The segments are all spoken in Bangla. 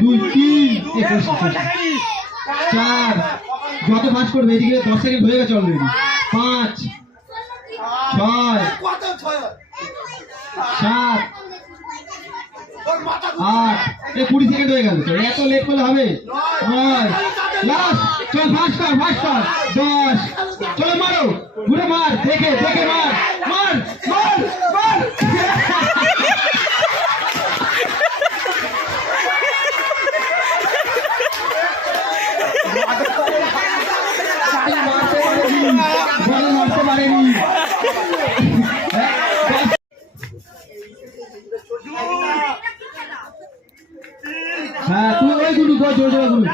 দুই তিন চার যত ফাস্ট করবে এদিকে দশ সেকেন্ড হয়ে গেছে অলরেডি পাঁচ ছয় সাত আট কুড়ি সেকেন্ড হয়ে গেল এত লেট করলে হবে নয় লাস্ট চল দশ চলো মারো ঘুরে মার দেখে দেখে মার মার মার মারতে পারেনি হ্যাঁ তুই ওই গুলু গো জোরে জোরে গুলু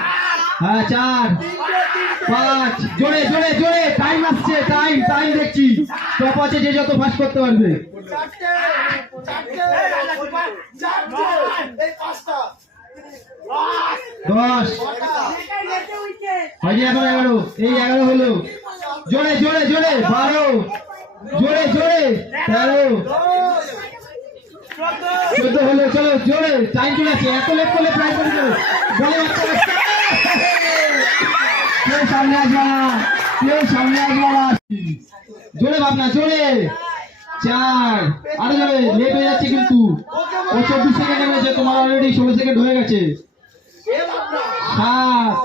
হ্যাঁ চার, পাঁচ, জোরে জোরে জোরে টাইম আসছে টাইম টাইম দেখছি। টপ আছে যে যত ফাস্ট করতে পারবে। দশ। এখন এগারো। এই এগারো হলো। জোরে জোরে জোরে, বারো। জোরে জোরে, তেরো। চোদ্দ হলো চলো, জোরে টাইম চলে আসছে এত লেট করলে প্রায় করে দেবে বলে। কেউ সামনে আসবে না, কেউ সামনে আসবে না। জোরে ভাবনা, জোরে। চার। আরও যাবে লেট হয়ে যাচ্ছে কিন্তু। ও চব্বিশ সেকেন্ড হয়েছে তোমার অলরেডি ষোলো সেকেন্ড হয়ে গেছে। সাত।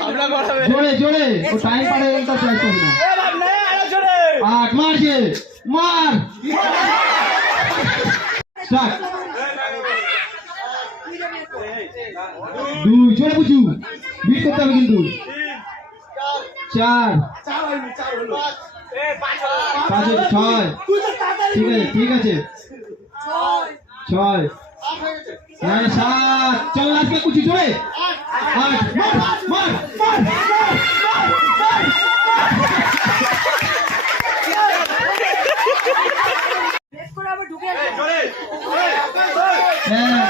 জোরে জোরে। ও টাইম পারে তার প্রাইস পাবে না। আট মারছে মার। স্টার্ট দুই জোরে বুঝু। বিট করতে হবে কিন্তু। চার। পাঁচ ছয়। ঠিক আছে ঠিক আছে। ছয়। না, সাত চল আজকে কুচি জোরে হ্যাঁ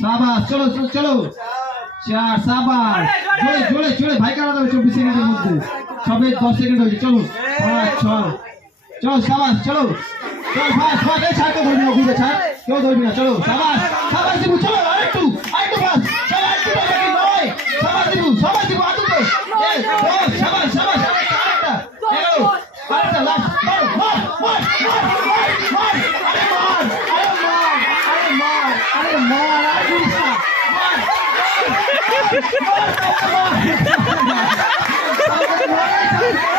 সাবাস চলো, চলো। চার সাবার জোরে জোরে জোরে ভাই কারা যাবে চব্বিশ সেকেন্ডের মধ্যে? সবে দশ সেকেন্ড হয়েছে চলো পাঁচ ছয় চলো সাবাস চলো। চল ফাস্ট ফাস্ট এই ছাড় কেউ ধরবি না ঘুরে ছাড়। কেউ ধরবি না চলো। সাবাস সাবাস দিবু চলো আরেকটু আরেকটু ফাস্ট চলো আরেকটু বাকি নয় সাবাস দিবু সাবাস দিবু আরেকটু তো এই, দশ, সাবাস সাবাস আরেকটা এগারো আরেকটা লাস্ট মার মার মার মার মার মার আরে মার আরে মার আরে মার আরে ঘুরিস না মার মার মার মার মার